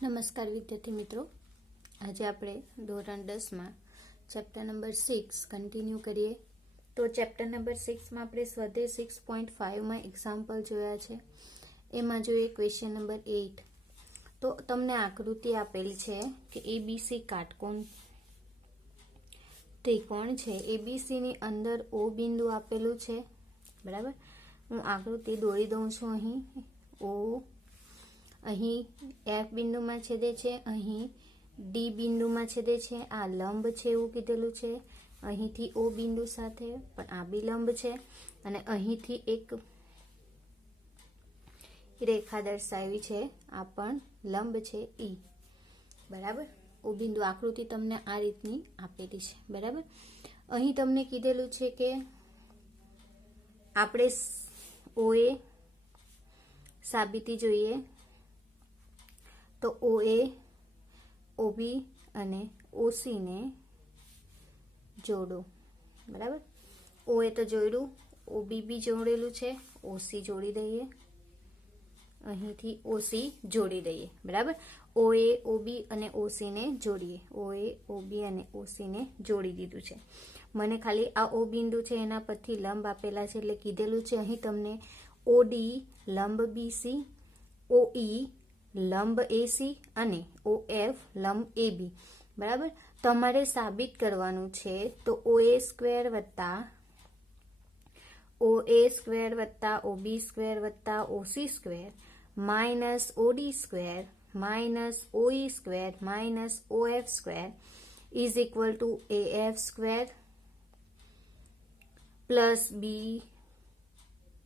નમસ્કાર વિદ્યાર્થી મિત્રો, આજે આપણે ધોરણ 10માં ચેપ્ટર નંબર 6 કન્ટિન્યુ કરીએ. તો ચેપ્ટર નંબર 6માં આપણે સ્વાધ્યાય 6.5માં એક્ઝામ્પલ જોયા છે. એમાં જોઈએ ક્વેશ્ચન નંબર 8. તો તમને આકૃતિ આપેલ છે કે એબીસી કાટકોણ ત્રિકોણ છે. એબીસીની અંદર ઓ બિંદુ આપેલું છે, બરાબર. હું આકૃતિ દોરી દઉં છું. અહીં એફ બિંદુમાં છેદે છે, અહીં ડી બિંદુમાં છેદે છે. આ લંબ છે એવું કીધેલું છે. અહીંથી ઓ બિંદુ સાથે પણ આ બી લંબ છે, અને અહીંથી એક રેખા દર્શાવી છે, આ પણ લંબ છે ઈ, બરાબર. ઓ બિંદુ આકૃતિ તમને આ રીતની આપેલી છે, બરાબર. અહીં તમને કીધેલું છે કે આપણે ઓએ સાબિતી જોઈએ. તો ઓએ, ઓબી અને ઓસીને જોડો, બરાબર. ઓએ તો જોડ્યું, ઓબી બી જોડેલું છે, ઓસી જોડી દઈએ, અહીંથી ઓસી જોડી દઈએ, બરાબર. ઓએ, ઓબી અને ઓસીને જોડીએ. ઓએ, ઓબી અને ઓસીને જોડી દીધું છે. મને ખાલી આ ઓ બિંદુ છે એના પરથી લંબ આપેલા છે એટલે કીધેલું છે અહીં તમને ઓડી લંબ બીસી, ઓઈ લંબ એસી અને ઓએફ લંબ એબી, બરાબર. તમારે સાબિત કરવાનું છે. તો ઓએ સ્ક્વેર વત્તા ઓબી સ્ક્વેર વત્તા OC square minus OD square minus OE square minus OF square is equal to AF square plus B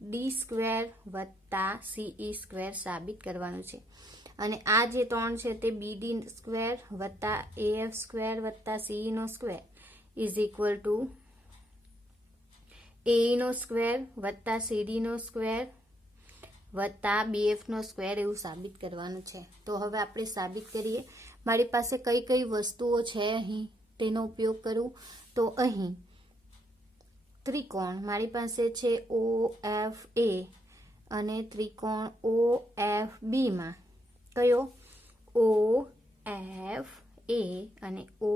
D square વત્તા સીઈ સ્ક્વેર સાબિત કરવાનું છે. અને આ જે 3 છે તે બીડી સ્ક્વેર વત્તા એએફ સ્ક્વેર વત્તા સીઈ નો square is equal to AE નો સ્ક્વેર વત્તા સીડી નો સ્ક્વેર વત્તા બીએફ નો સ્ક્વેર એવું સાબિત કરવાનું છે. તો હવે આપણે સાબિત કરીએ. મારી પાસે કઈ કઈ વસ્તુઓ છે અહીં તેનો ઉપયોગ કરું. તો અહીં ત્રિકોણ મારી પાસે છે ઓ એફ એ અને ત્રિકોણ ઓ એફ બી માં કયો ઓ એફ એ અને ઓ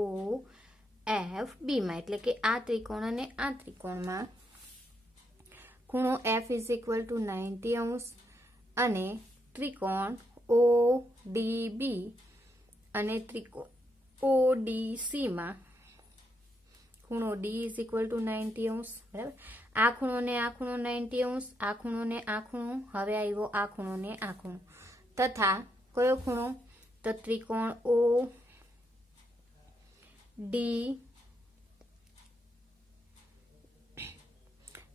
એફ બી માં, એટલે કે આ ત્રિકોણ અને આ ત્રિકોણમાં ખૂણો એફ ઇઝ ઇક્વલ ટુ 90 અંશ અને ત્રિકોણ ઓ ડી બી અને ત્રિકોણ ઓ ડી સી માં ખૂણો ડી ઇઝ ઇક્વલ ટુ 90 અંશ, બરાબર. આ ખૂણો ને આ ખૂણો 90 અંશ, આ ખૂણો ને આ ખૂણો, હવે આવ્યો આ ખૂણો ને આ ખૂણો, તથા કયો ખૂણો? તો ત્રિકોણ ઓ ડી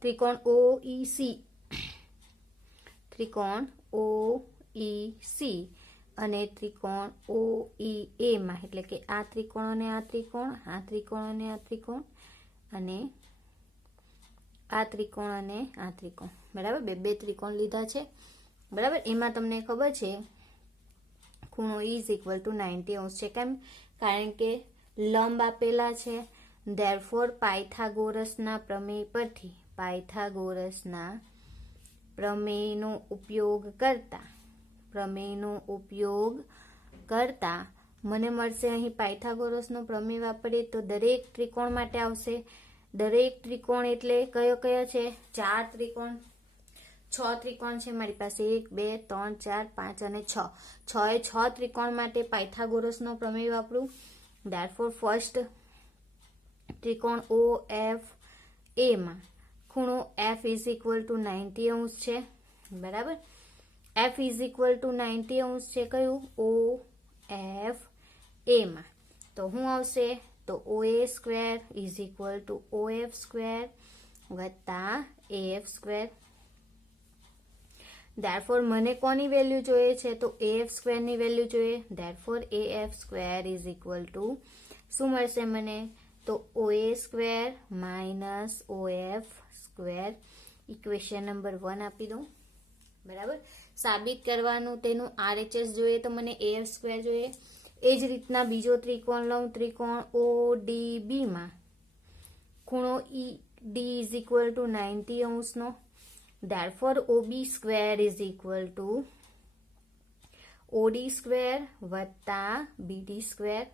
ત્રિકોણ ઓ ઈ સી અને ત્રિકોણ ઓ ઈ એ માં, એટલે કે આ ત્રિકોણ અને આ ત્રિકોણ, આ ત્રિકોણ અને આ ત્રિકોણ અને આ ત્રિકોણ અને આ ત્રિકોણ, બરાબર. બે ત્રિકોણ લીધા છે, બરાબર. એમાં તમને ખબર છે ખૂણો ઇઝ ઇક્વલ ટુ 90 અંશ છે. કેમ? કારણ કે લંબ આપેલા છે. ધેરફોર પાયથાગોરસના પ્રમેય પરથી પાયથાગોરસના પ્રમેયનો ઉપયોગ કરતા મને મળશે અહીં પાયથાગોરસનો પ્રમેય વાપરીએ તો દરેક ત્રિકોણ માટે આવશે. દરેક ત્રિકોણ એટલે કયો છે? 4 ત્રિકોણ, 6 ત્રિકોણ છે મારી પાસે, 1 2 3 4 5 અને 6. 6 ત્રિકોણ માટે પાયથાગોરસનો પ્રમેય વાપરું. ધેરફોર ફર્સ્ટ ત્રિકોણ ઓ એફ એ માં ખૂણો એફ ઇઝ ઇક્વલ ટુ 90 અંશ છે, બરાબર. એફ ઇઝ ઇક્વલ ટુ 90 અંશ છે કયું? ઓ એફ એ માં. તો શું આવશે? તો O A square is equal to O F square વત્તા એફ સ્ક્વેર. ધેરફોર મને કોની વેલ્યુ જોઈએ છે? તો એફ સ્ક્વેર ની વેલ્યુ જોઈએ. Therefore F square is equal to શું મળશે મને? તો O A square minus O F square. Equation number 1 આપી દઉં, બરાબર. સાબિત કરવાનું તેનું આરએચએસ જોઈએ તો મને એફ સ્ક્વેર જોઈએ. એ જ રીતના બીજો ત્રિકોણ લઉં, ત્રિકોણ ઓ ડી બી માં ખૂણો E D is equal to 90 અંશનો. Therefore OB square is equal to OD square વત્તા BD સ્ક્વેર.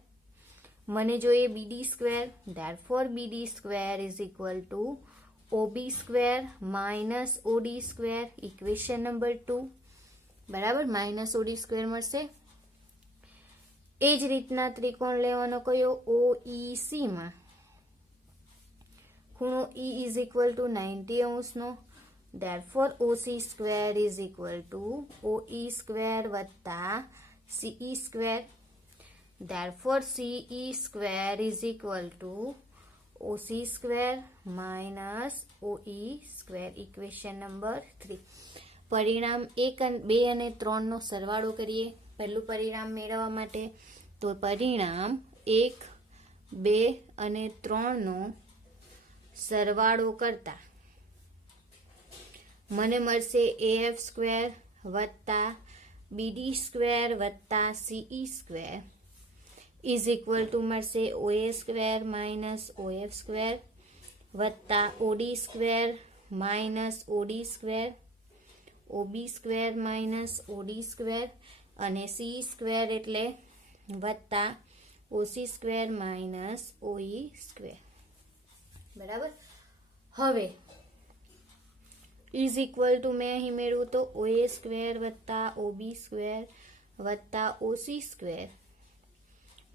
મને જોઈએ BD square, therefore BD square is equal to OB square minus OD square, equation number 2. બરાબર, minus OD square મળશે. એ જ રીતના ત્રિકોણ લેવાનો કયો? OEC માં ખૂણો E is equal to 90 અંશનો. therefore OC square is equal two OE square વત્તા CE square. therefore CE square is equal two OC square minus OE square, equation number 3. પરિણામ 1, 2 અને 3 નો સરવાળો કરીએ પહેલું પરિણામ મેળવવા માટે. તો પરિણામ 1, 2 અને 3 નો સરવાળો કરતા મને મળશે AF સ્ક્વેર વત્તા BD સ્ક્વેર વત્તા CE square is equal two મળશે OA square minus OF square વત્તા OD square minus OD square, OB square minus OD square અને CE સ્ક્વેર એટલે વત્તા OC square minus OE square. બરાબર, હવે is equal two મેં અહીં મેળવું તો OA સ્ક્વેર વત્તા OB સ્ક્વેર વત્તા OC square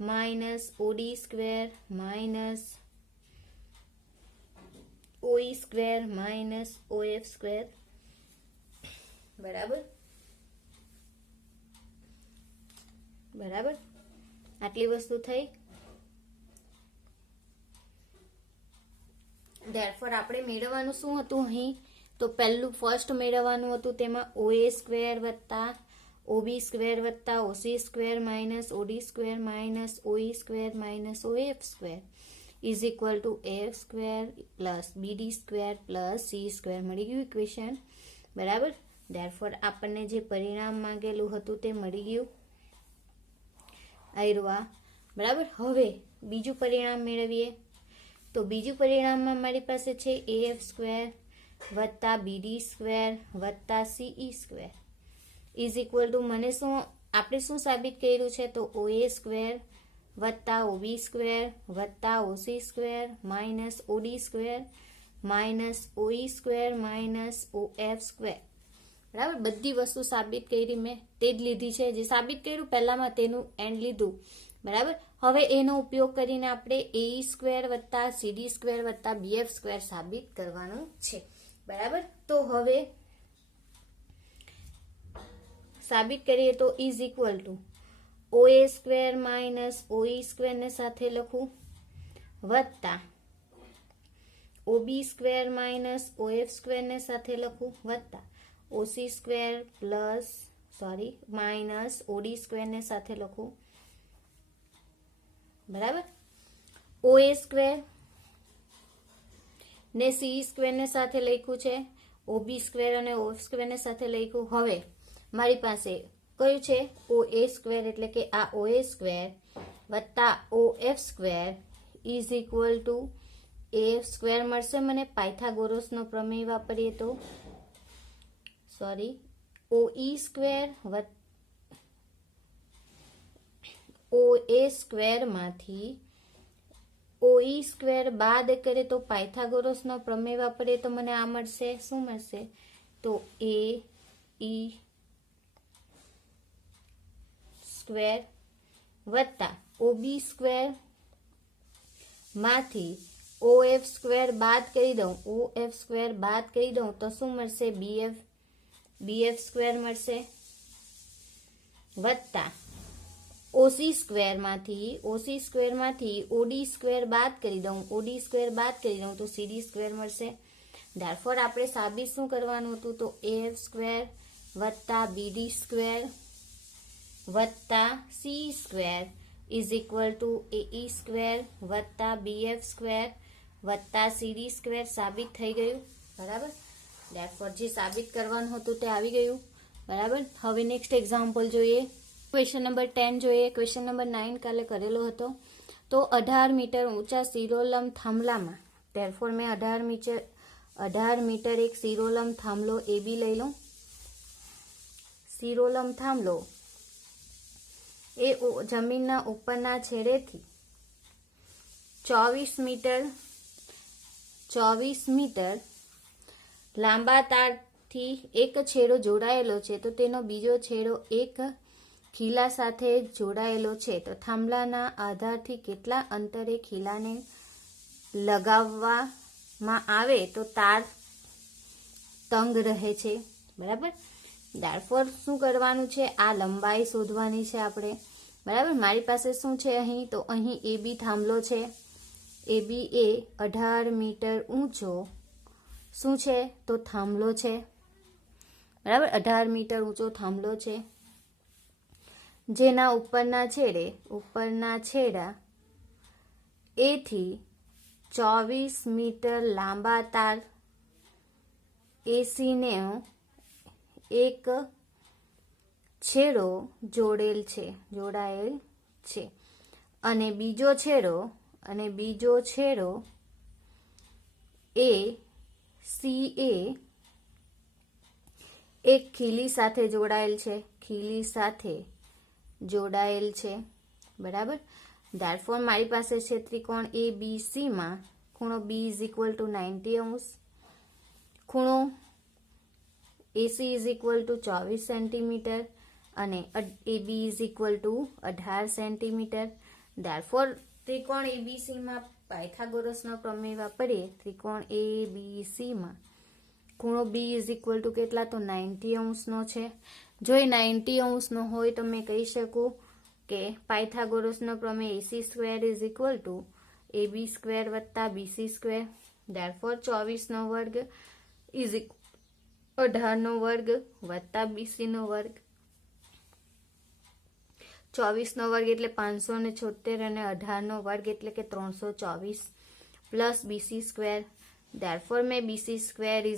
minus OD square minus OE square minus OF square. બરાબર, બરાબર, આટલી વસ્તુ થઈ. therefore આપણે મેળવવાનું શું હતું અહીં? તો પહેલું ફર્સ્ટ મેળવવાનું હતું, તેમાં OA સ્ક્વેર વત્તા OB સ્ક્વેર વત્તા OC square minus OD square minus OE square minus OF square is equal two AF square plus BD square plus C square મળી ગયું ઇક્વેશન. બરાબર, therefore આપણને જે પરિણામ માંગેલું હતું તે મળી ગયું. આયરવા. બરાબર, હવે બીજું પરિણામ મેળવીએ. તો બીજું પરિણામમાં મારી પાસે છે AF સ્ક્વેર વત્તા BD સ્ક્વેર વત્તા CE square is equal two મને શું, આપણે શું સાબિત કર્યું છે? તો OA સ્ક્વેર વત્તા OB સ્ક્વેર વત્તા OC square minus OD square minus OE square minus OF square. બરાબર, બધી વસ્તુ સાબિત કરી મેં, તે જ લીધી છે. જે સાબિત કર્યું પહેલામાં તેનું એન્ડ લીધું. બરાબર, હવે એનો ઉપયોગ કરીને આપણે AE સ્ક્વેર વત્તા CD સ્ક્વેર વત્તા BF સ્ક્વેર સાબિત કરવાનું છે. બરાબર, તો હવે સાબિત કરીએ તો is equal two OA square minus OE square ને સાથે લખું વત્તા OB square minus OF square ને સાથે લખું વત્તા OC square plus minus OD square ને સાથે લખું. બરાબર, OA સ્ક્વેર ને CE સ્ક્વેર ને સાથે લખ્યું છે, OB સ્ક્વેર અને OF સ્ક્વેર ને સાથે લખ્યું. હવે મારી પાસે કયું છે? OA સ્ક્વેર, એટલે કે આ OA સ્ક્વેર વત્તા OF square is equal two AF square મળશે મને પાયથાગોરસનો પ્રમેય વાપરીએ તો. OE સ્ક્વેર OA સ્ક્વેર માંથી OE સ્ક્વેર બાદ કરે તો પાયથાગોરસનો પ્રમેય વાપરીએ તો મને આ મળશે. શું મળશે? તો AE સ્ક્વેર વત્તા OB સ્ક્વેર માંથી OF સ્ક્વેર બાદ કરી દઉં, OF સ્ક્વેર બાદ કરી દઉં તો શું મળશે? BF સ્ક્વેર મળશે વત્તા OC સ્ક્વેર માંથી OD સ્ક્વેર બાદ કરી દઉં, OD સ્ક્વેર બાદ કરી દઉં તો CD સ્ક્વેર મળશે. therefore આપણે સાબિત શું કરવાનું હતું? તો AF સ્ક્વેર વત્તા BD સ્ક્વેર વત્તા CE square is equal two AE square વત્તા BF સ્ક્વેર વત્તા CD સ્ક્વેર સાબિત થઈ ગયું. બરાબર, therefore જે સાબિત કરવાનું હતું તે આવી ગયું. બરાબર, હવે નેક્સ્ટ એક્ઝામ્પલ જોઈએ. ક્વેશ્ચન નંબર 10 જોઈએ. ક્વેશ્ચન નંબર 9 કાલે કરેલો હતો. તો 18 મીટર ઊંચા શિરોલંબ થાંભલામાં, therefore મેં 18 મીટર એક શિરોલંબ થાંભલો AB લઈ લઉં. શિરોલંબ થાંભલો એ જમીનના ઉપરના છેડેથી 24 મીટર લાંબા તારથી એક છેડો જોડાયેલો છે, તો તેનો બીજો છેડો એક ખીલા સાથે જોડાયેલો છે, તો થાંભલાના આધારથી કેટલા અંતરે ખીલાને લગાવવામાં આવે તો તાર તંગ રહે છે, બરાબર. therefore શું કરવાનું છે, આ લંબાઈ શોધવાની છે આપણે, બરાબર. મારી પાસે શું છે અહીં, તો અહીં AB થાંભલો છે. AB એ 18 મીટર ઊંચો શું છે, તો થાંભલો છે, બરાબર. 18 મીટર ઊંચો થાંભલો છે, જેના ઉપરના છેડા એથી 24 મીટર લાંબા તાર એસીને એક છેડો જોડાયેલ છે, અને બીજો છેડો એ સી એ એક ખીલી સાથે જોડાયેલ છે, બરાબર. therefore મારી પાસે છે ત્રિકોણ ABC માં ખૂણો B = 90 અંશ, ખૂણો AC = 24 સેન્ટીમીટર અને AB = 18 સેન્ટીમીટર. therefore ત્રિકોણ ABC માં પાયથાગોરસનો પ્રમેય વાપરીએ. ત્રિકોણ ABC માં ખૂણો B = કેટલા, તો 90 અંશનો છે. જો એ 90 અંશનો હોય તો મેં કહી શકું કે પાયથાગોરસનો પ્રમેય AC² = AB² + BC². therefore 24 નો વર્ગ = 18 નો વર્ગ + BC નો વર્ગ. 24 નો વર્ગ એટલે 576 અને 18 નો વર્ગ એટલે કે 324 + BC². therefore મેં BC² =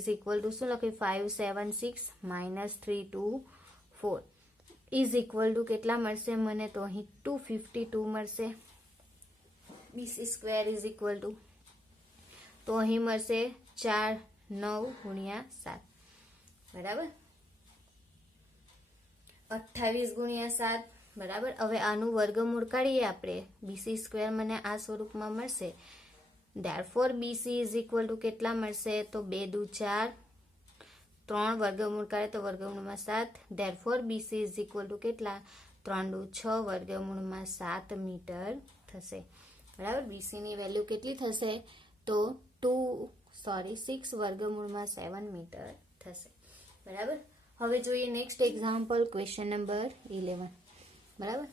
શું લખ્યું, 576 - 324 = કેટલા મળશે મને, તો અહીં 252 મળશે. BC² તો અહીં મળશે 4 9 × 7, બરાબર. 28 × 7, બરાબર. હવે આનું વર્ગમૂળ કાઢીએ આપણે. BC² મને આ સ્વરૂપમાં મળશે. therefore BC = કેટલા મળશે, તો 2 દુ 4, 3 વર્ગમૂળ કાઢે તો વર્ગમૂળમાં 7. therefore BC = કેટલા, 3 દુ 6 વર્ગમૂળમાં 7 મીટર થશે, બરાબર. BC ની વેલ્યુ કેટલી થશે, તો 6 વર્ગમૂળમાં 7 મીટર થશે, બરાબર. હવે જોઈએ નેક્સ્ટ એક્ઝામ્પલ, ક્વેશ્ચન નંબર 11, બરાબર.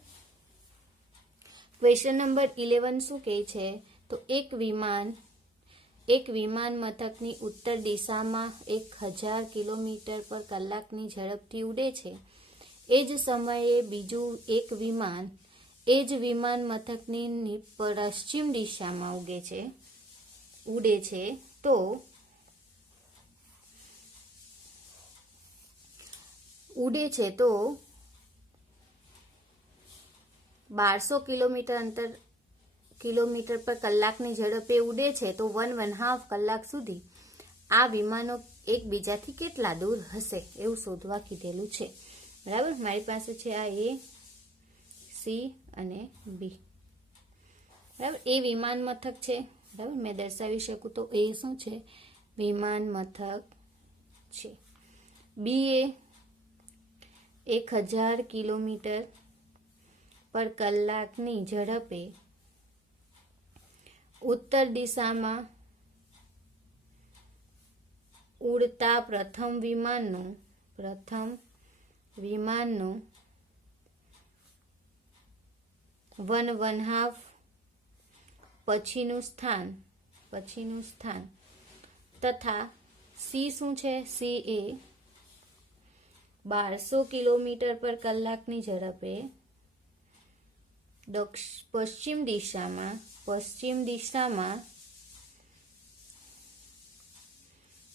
ક્વેશ્ચન નંબર 11 શું કહે છે, તો એક વિમાન મથકની ઉત્તર દિશામાં 1000 કિલોમીટર પર કલાકની ઝડપથી ઉડે છે. એ જ સમયે બીજું એક વિમાન એ જ વિમાન મથકની પશ્ચિમ દિશામાં ઉડે છે, તો 1200 કિલોમીટર પર કલાકની ઝડપે ઉડે છે, તો 1.5 કલાક સુધી આ વિમાનો એકબીજાથી કેટલા દૂર હશે એવું શોધવા કીધેલું છે, બરાબર. મારી પાસે છે આ A, C અને B, બરાબર. એ વિમાન મથક છે, બરાબર. મેં દર્શાવી શકું તો એ શું છે, વિમાન મથક છે. B એ 1000 કિલોમીટર પર કલાકની ઝડપે ઉત્તર દિશામાં ઉડતા પ્રથમ વિમાનનું 1.5 પછીનું સ્થાન તથા C શું છે, C એ 1200 કિલોમીટર પર કલાકની ઝડપે પશ્ચિમ દિશામાં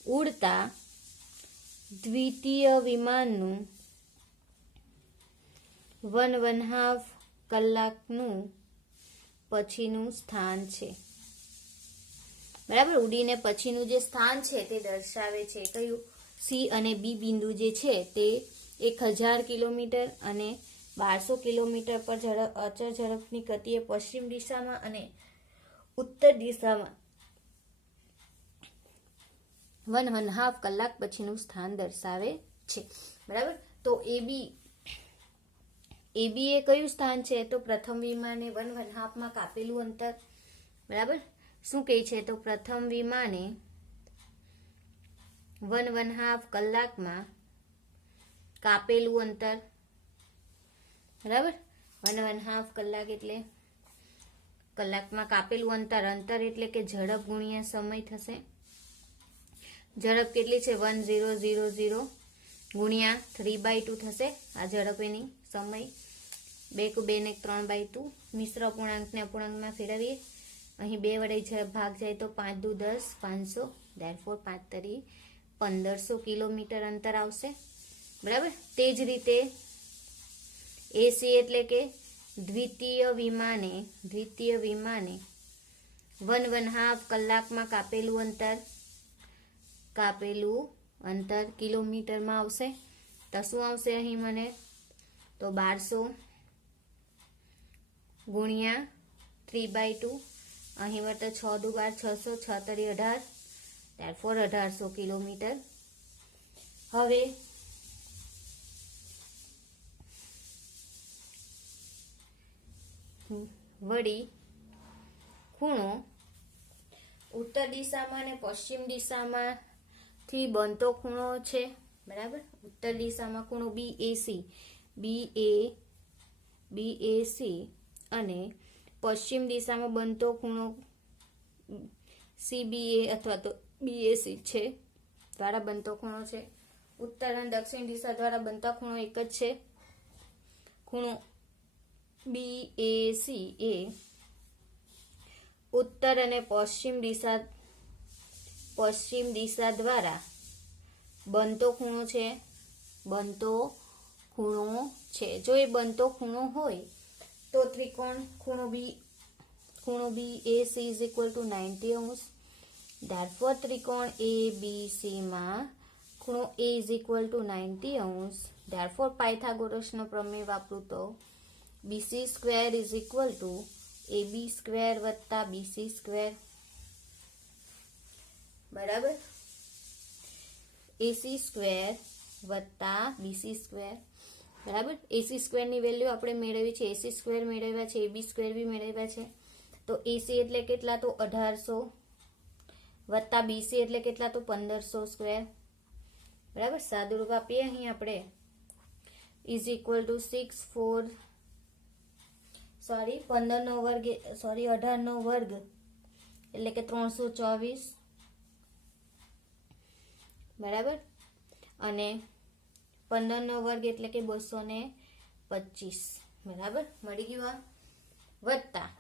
ઉડતા દ્વિતીય વિમાનનું 1.5 કલાકનું પછીનું સ્થાન છે, બરાબર. ઉડીને પછીનું જે સ્થાન છે તે દર્શાવે છે. કયું, C અને B બિંદુ જે છે તે 1000 કિલોમીટર અને 1200 કિલોમીટર પર અચળ ઝડપની ગતિએ પશ્ચિમ દિશામાં અને ઉત્તર દિશામાં 1.5 કલાક પછીનું સ્થાન દર્શાવે છે. બરાબર. તો એબી એ કયું સ્થાન છે? તો પ્રથમ વિમાને 1.5 માં કાપેલું અંતર. બરાબર. શું કહે છે? તો પ્રથમ વિમાને 1.5 કલાકમાં કાપેલું અંતર. બરાબર. 1.5 કલાક એટલે કલાકમાં કાપેલું અંતર. અંતર એટલે કે ઝડપ ગુણ્યા સમય થશે. ઝડપ કેટલી છે? 1000 ગુણ્યા 3/2 થશે. આ ઝડપ એની સમય 2 ને 3/2. મિશ્ર અપૂર્ણાંકને અપૂર્ણાંકમાં ફેરવીએ. અહીં 2 વડે ઝડપ ભાગ જાય તો 5 દુ 10, 500. ધેરફોર 5 તરી 1500 કિલોમીટર અંતર આવશે. બરાબર. તે જ રીતે એસી એટલે કે દ્વિતીય વિમાને 1.5 કલાકમાં કાપેલું અંતર કિલોમીટરમાં આવશે. તો શું આવશે અહીં મને? તો 1200 ગુણ્યા 3/2. અહીં વર્તે 6 દુ 12, 600, 6 તરી 18. ત્યારફોર 1800 કિલોમીટર. હવે વળી ખૂણો ઉત્તર દિશામાં અને પશ્ચિમ દિશામાંથી બનતો ખૂણો છે. બરાબર. ઉત્તર દિશામાં ખૂણો BAC અને પશ્ચિમ દિશામાં બનતો ખૂણો CBA અથવા તો BAC છે દ્વારા બનતો ખૂણો છે. ઉત્તર અને દક્ષિણ દિશા દ્વારા બનતા ખૂણો એક જ છે. ખૂણો BAC એ ઉત્તર અને પશ્ચિમ દિશા દ્વારા બનતો ખૂણો છે. જો એ બનતો ખૂણો હોય તો ત્રિકોણ ખૂણો BAC is equal to 90 અંશ. Therefore ત્રિકોણ ABC માં ખૂણો A is equal to 90 અંશ. Therefore પાયથાગોરસનો પ્રમેય વાપરું તો BC square is equal to AB square વત્તા BC square. બરાબર. AC square વત્તા BC square. બરાબર. AC સ્ક્વેર ની વેલ્યુ આપણે મેળવી છે. AC સ્ક્વેર મેળવ્યા છે. AB સ્ક્વેર બી મેળવ્યા છે. તો AC એટલે કેટલા? તો 1800 વત્તા BC એટલે કેટલા? તો 1500 સ્ક્વેર. બરાબર. સાદુરૂપ આપીએ અહીં આપણે ઇઝ ઇક્વલ ટુ 18 નો વર્ગ એટલે કે 324. બરાબર. અને 15 નો વર્ગ એટલે કે 225. બરાબર. મળી ગયું. આ વત્તા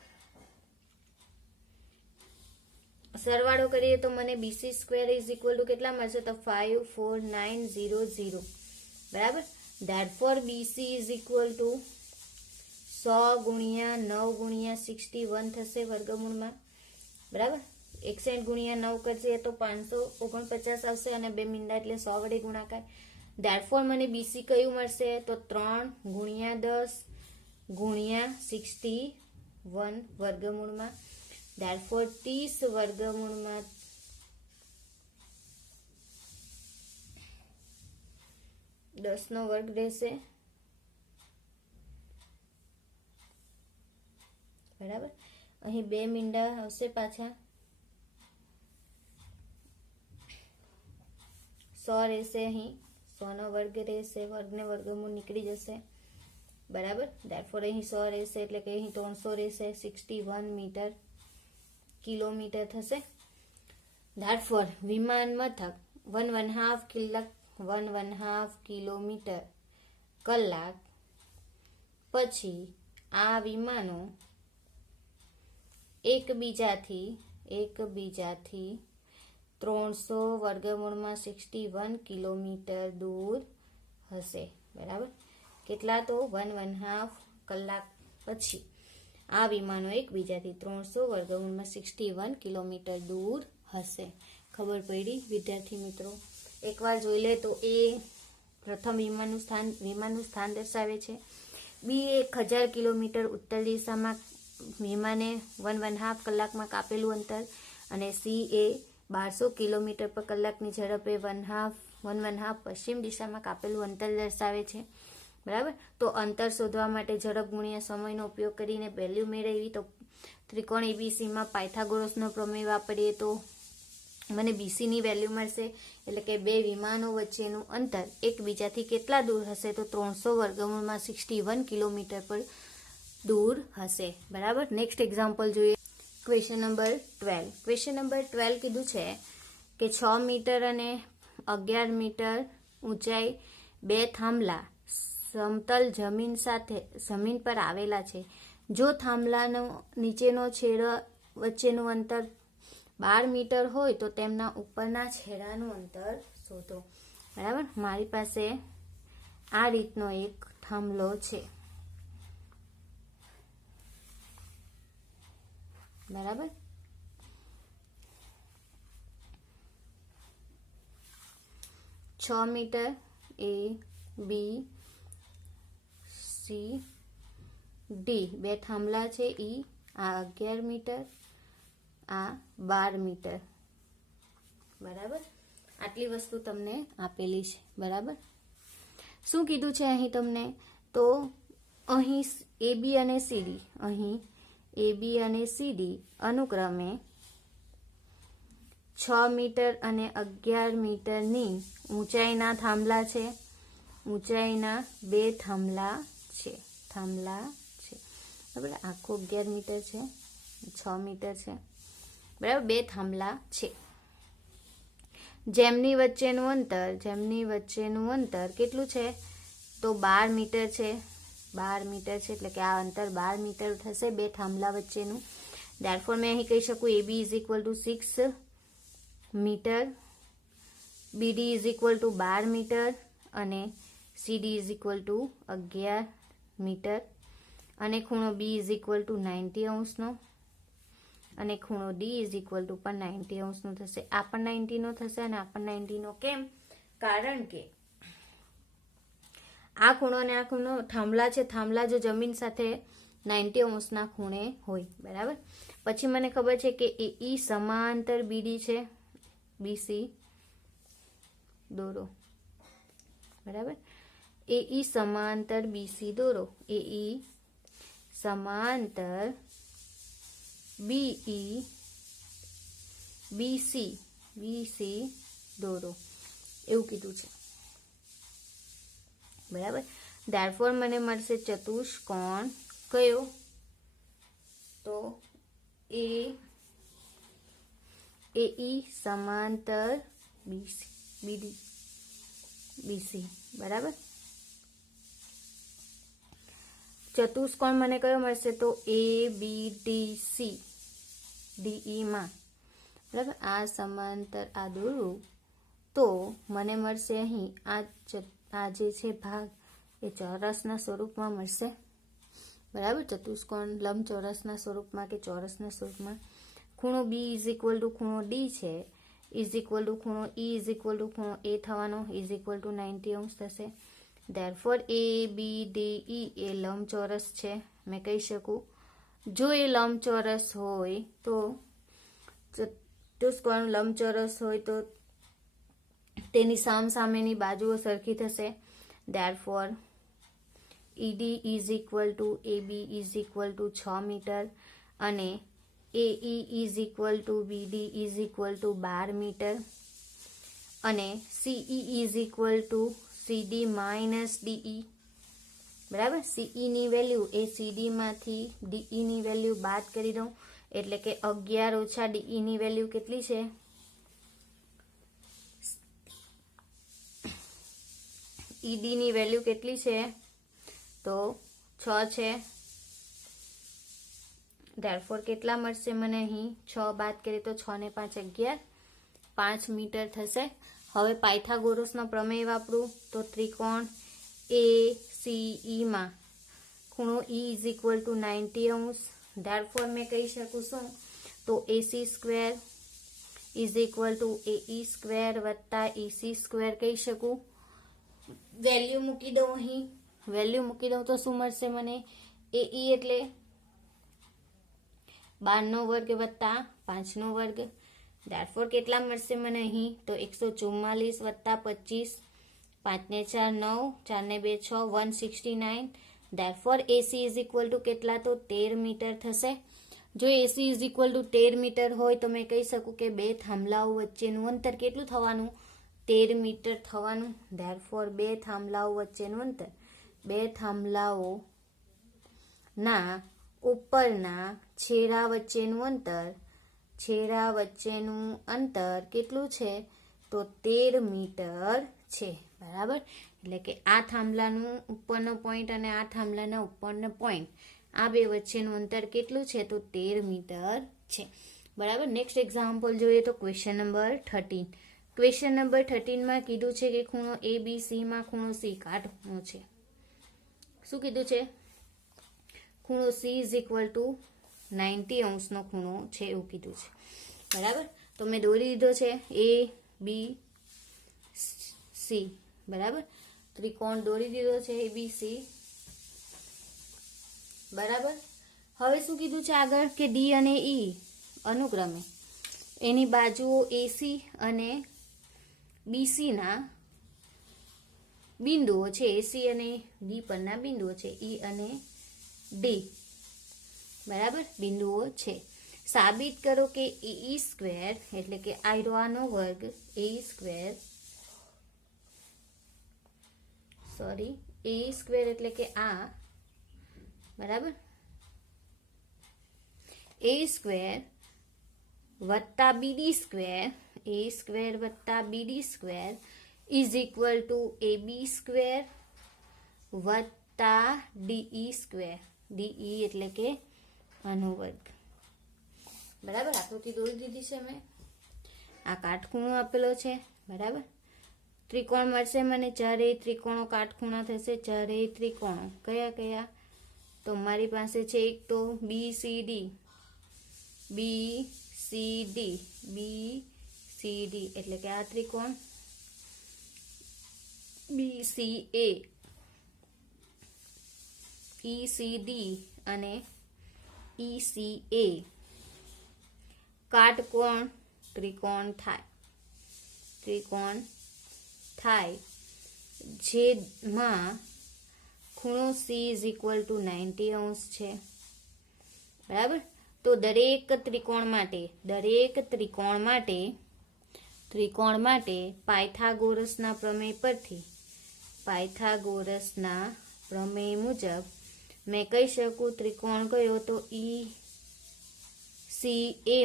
સરવાળો કરીએ તો મને BC square is equal to કેટલા મળશે? તો 54900. બરાબર. Therefore BC is equal two 100 ગુણ્યા 9 ગુણ્યા 61 થશે વર્ગમૂળમાં. બરાબર. 61 ગુણ્યા 9 કરશે તો 549 આવશે અને 2 મીંડા એટલે 100 વડે ગુણાકાર. ધેરફોર મને BC કયું મળશે? તો 3 ગુણ્યા 10 ગુણ્યા 61 વર્ગમૂળમાં. ધેરફોર 30 વર્ગમૂળમાં 10 નો વર્ગ રહેશે. બરાબર. અહીં 2 મીંડા આવશે પાછા. 100 રહેશે. અહીં 100 નો વર્ગ રહેશે. વર્ગને વર્ગમૂળ નીકળી જશે. બરાબર. ધેરફોર અહીં 100 રહેશે એટલે કે અહીં 300 રહેશે. 61 કિલોમીટર થશે. ધેરફોર વિમાન મથક 1.5 કિલોમીટર કલાક પછી આ વિમાનો એકબીજાથી 300 વર્ગમૂળમાં 61 કિલોમીટર દૂર હશે. બરાબર. કેટલા? તો 1.5 કલાક પછી આ વિમાનો એકબીજાથી 300 વર્ગમૂળમાં 61 કિલોમીટર દૂર હશે. ખબર પડી વિદ્યાર્થી મિત્રો? એકવાર જોઈ લે તો એ પ્રથમ વિમાનનું સ્થાન દર્શાવે છે. બી 1000 કિલોમીટર ઉત્તર દિશામાં વિમાને 1.5 કલાકમાં કાપેલું અંતર અને સી એ 1200 કિલોમીટર પર કલાકની ઝડપે 1.5 પશ્ચિમ દિશામાં કાપેલું અંતર દર્શાવે છે, બરાબર. તો અંતર શોધવા માટે ઝડપ ગુણ્યા સમયનો ઉપયોગ કરીને વેલ્યુ મેળવી. તો ત્રિકોણ એબીસીમાં પાયથાગોરસનો પ્રમેય વાપરીએ તો મને બીસીની વેલ્યુ મળશે, એટલે કે બે વિમાનો વચ્ચેનું અંતર એકબીજાથી કેટલા દૂર હશે, તો 300 √ 61 કિલોમીટર પર દૂર હશે, બરાબર. નેક્સ્ટ એક્ઝામ્પલ જોઈએ. Question number 12. ક્વેશ્ચન નંબર 12 કીધું છે કે 6 મીટર અને 11 મીટર ઊંચાઈ બે થાંભલા સમતલ જમીન પર આવેલા છે. જો થાંભલાનો નીચેનો છેડો વચ્ચેનું અંતર 12 મીટર હોય તો તેમના ઉપરના છેડાનું અંતર શોધો, બરાબર. મારી પાસે આ રીતનો એક થાંભલો છે, બરાબર. છ મીટર એ બી સી ડી બે થાંભલા છે. ઈ આ 11 મીટર, આ 12 મીટર, બરાબર. આટલી વસ્તુ તમને આપેલી છે, બરાબર. શું કીધું છે અહીં તમને? તો અહીં એબી અને સીડી, અહીં એબી અને સીડી અનુક્રમે 6 મીટર અને 11 મીટરની ઊંચાઈના થાંભલા છે. ઊંચાઈના બે થાંભલા છે, બરાબર. આખો 11 મીટર છે, 6 મીટર છે, બરાબર. બે થાંભલા છે જેમની વચ્ચેનું અંતર કેટલું છે? તો 12 મીટર છે. 12 મીટર છે, એટલે કે આ અંતર 12 મીટર થશે બે થાંભલા વચ્ચેનું. ધેરફોર મેં અહીં કહી શકું AB = 6 મીટર, BD = 12 મીટર અને CD = 11 મીટર અને ખૂણો B = 90 અંશનો અને ખૂણો D પણ 90 અંશનો થશે. આ પણ 90 નો થશે અને આ પણ 90 નો. કેમ? કારણ કે આ ખૂણો અને આ ખૂણો થાંભલા છે. થાંભલા જો જમીન સાથે 90 અંશના ખૂણે હોય, બરાબર. પછી મને ખબર છે કે AE સમાંતર BD છે, BC દોરો, બરાબર. AE સમાંતર BC દોરો, AE સમાંતર BC દોરો, એવું કીધું છે, બરાબર. ધેરફોર મને મળશે ચતુષ્કોણ કયો? તો AE સમાંતર BC, બરાબર. ચતુષ્કોણ મને કયો મળશે? તો ABDC DE માં, બરાબર. આ સમાંતર આ દોરું તો મને મળશે અહીં આ જે છે ભાગ એ ચોરસના સ્વરૂપમાં મળશે, બરાબર. ચતુષ્કોણ લંબચોરસના સ્વરૂપમાં કે ચોરસના સ્વરૂપમાં. ખૂણો B = ખૂણો D છે, ખૂણો E ખૂણો A થવાનો, = 90 અંશ થશે. ધેરફોર ABDE એ લંબચોરસ છે. મેં કહી શકું જો એ લંબચોરસ હોય તો ચતુષ્કોણ લંબચોરસ હોય તો તેની સામસામેની બાજુઓ સરખી થશે. ધેરફોર ED = AB = 6 મીટર અને AE BD = 12 મીટર અને CE = CD - DE, બરાબર. CE ની વેલ્યુ એ CD માંથી DE ની વેલ્યુ બાદ કરી દઉં, એટલે કે 11 - DE ની વેલ્યુ કેટલી છે? ED ની વેલ્યુ કેટલી છે? તો 6 છે. ધેરફોર કેટલા મળશે મને અહીં? 6 બાદ કરીએ તો 6 ને 5 11, 5 મીટર થશે. હવે પાયથાગોરસનો પ્રમેય વાપરું તો ત્રિકોણ ACE માં ખૂણો E = 90 અંશ. ધેરફોર મેં કહી શકું શું? તો AC² = AE² + AC² કહી શકું. વેલ્યુ મૂકી દઉં અહીં. વેલ્યુ મૂકી દઉં તો શું મળશે મને? એ ઈ એટલે 12નો વર્ગ વત્તા 5નો વર્ગ. ધેરફોર કેટલા મળશે મને અહીં? તો 144 વત્તા 25, 5 ને 4 9, 4 ને 2 6, 169. Therefore AC is equal to કેટલા? તો 13 મીટર થશે. જો AC is equal to 13 metre હોય તો મેં કહી શકું કે બે થાંભલાઓ વચ્ચેનું અંતર કેટલું થવાનું? 13 મીટર થવાનું. ધેરફોર બે થાંભલાઓ વચ્ચેનું અંતર, બે થાંભલાઓના ઉપરના છેડા વચ્ચેનું અંતર કેટલું છે? તો 13 મીટર છે. બરાબર. એટલે કે આ થાંભલાનું ઉપરનો પોઈન્ટ અને આ થાંભલાના ઉપરનો પોઈન્ટ, આ બે વચ્ચેનું અંતર કેટલું છે? તો 13 મીટર છે. બરાબર. નેક્સ્ટ એક્ઝામ્પલ જોઈએ તો ક્વેશ્ચન નંબર 13. ક્વેશ્ચન નંબર 13માં કીધું છે કે ખૂણો ABC માં ખૂણો C કાટખૂણો છે. શું કીધું છે? ખૂણો C ઇઝ ઇક્વલ ટુ 90 અંશનો ખૂણો છે એવું કીધું છે. બરાબર. તો મેં દોરી દીધો છે ABC. બરાબર. ત્રિકોણ દોરી દીધો છે ABC. બરાબર. હવે શું કીધું છે આગળ? કે D અને E અનુક્રમે એની બાજુઓ AC અને BC ના બિંદુઓ છે. AC અને D પરના બિંદુઓ છે. E અને D. બરાબર. બિંદુઓ છે. સાબિત કરો કે AE સ્ક્વેર એટલે કે આનો વર્ગ AE સ્ક્વેર એટલે કે આ. બરાબર. A સ્ક્વેર વત્તા BD સ્ક્વેર, A સ્ક્વેર વત્તા BD square is equal two AB square વત્તા DE સ્ક્વેર. DE એટલે કે આનો વર્ગ. બરાબર. આકૃતિ દોરી દીધી છે મેં. આ કાટખૂણો આપેલો છે. બરાબર. ત્રિકોણ મળશે મને. ચારેય ત્રિકોણો કાટખૂણા થશે. ચારેય ત્રિકોણો કયા કયા? તો મારી પાસે છે એક તો BCD એટલે કે આ ત્રિકોણ, BCA, ECD અને ECA કાટકોણ ત્રિકોણ થાય જેમાં ખૂણો C ઇઝ ઇક્વલ ટુ 90 અંશ છે. બરાબર. તો દરેક ત્રિકોણ માટે પાયથાગોરસના પ્રમેય મુજબ મેં કહી શકું ત્રિકોણ કયો? તો ECA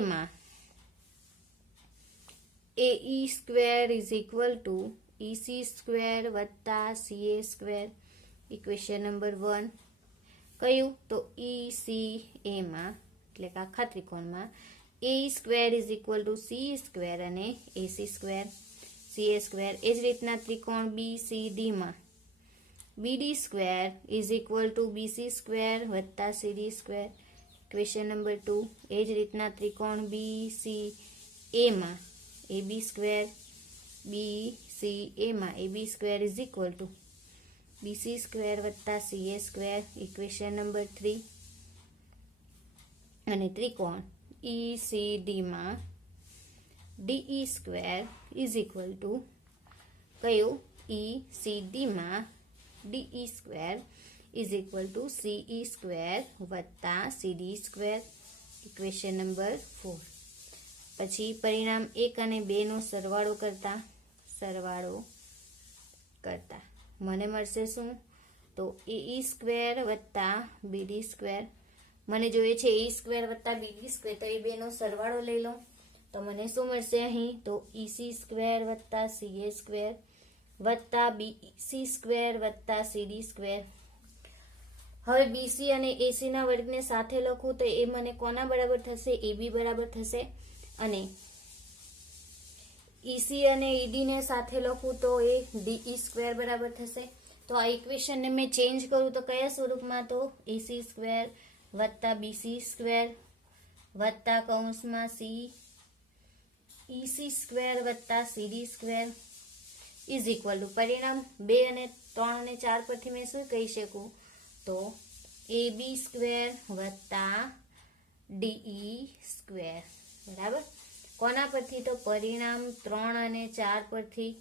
માં AE square is equal two EC square વત્તા CA સ્ક્વેર. ઇક્વેશન નંબર 1 કયું? તો ECA માં એટલે કે આખા ત્રિકોણમાં AE square is equal two CE square અને AC સ્ક્વેર, CA સ્ક્વેર. એ જ રીતના ત્રિકોણ BCD માં BD square is equal two BC square વત્તા CD સ્ક્વેર. Equation number 2. એ જ રીતના ત્રિકોણ BCA માં AB square is equal two BC square વત્તા CA સ્ક્વેર. Equation number 3. અને ત્રિકોણ ECD માં DE square is equal two કયું? ECD માં DE square is equal two CE square વત્તા CD સ્ક્વેર. Equation number 4. પછી પરિણામ 1 અને 2 નો સરવાળો કરતા મને મળશે શું? તો AE સ્ક્વેર વત્તા BD સ્ક્વેર. મને જોઈએ છે AE સ્ક્વેર વત્તા BD સ્ક્વેર, તો એ બેનો સરવાળો લઈ લો તો મને શું મળશે અહીં? તો EC સ્ક્વેર વત્તા CA સ્ક્વેર વત્તા BC સ્ક્વેર વત્તા CD સ્ક્વેર. હવે BC અને AC ના વર્ગને સાથે લખું તો એ મને કોના બરાબર થશે? AB બરાબર થશે. અને EC અને ED ને સાથે લખું તો એ DE સ્ક્વેર બરાબર થશે. તો આ ઇક્વેશનને મેં ચેન્જ કરું તો કયા સ્વરૂપમાં? તો AC સ્ક્વેર વત્તા BC સ્ક્વેર વત્તા કૌંસમાં EC સ્ક્વેર વત્તા CD square is equal two પરિણામ 2 અને 3 અને 4 પરથી મેં શું કહી શકું તો AB સ્ક્વેર વત્તા DE સ્ક્વેર, બરાબર. કોના પરથી તો પરિણામ 3 અને 4 પરથી,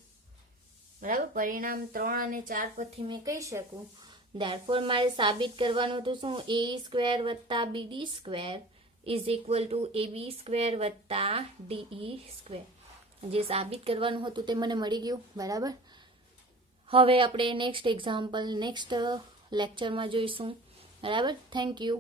બરાબર. પરિણામ 3 અને 4 પરથી મેં કહી શકું. ધેરફોર મારે સાબિત કરવાનું હતું શું, AE સ્ક્વેર વત્તા BD square is equal two AB square વત્તા DE સ્ક્વેર. જે સાબિત કરવાનું હતું તે મને મળી ગયું, બરાબર. હવે આપણે નેક્સ્ટ એક્ઝામ્પલ નેક્સ્ટ લેક્ચરમાં જોઈશું, બરાબર. Thank you.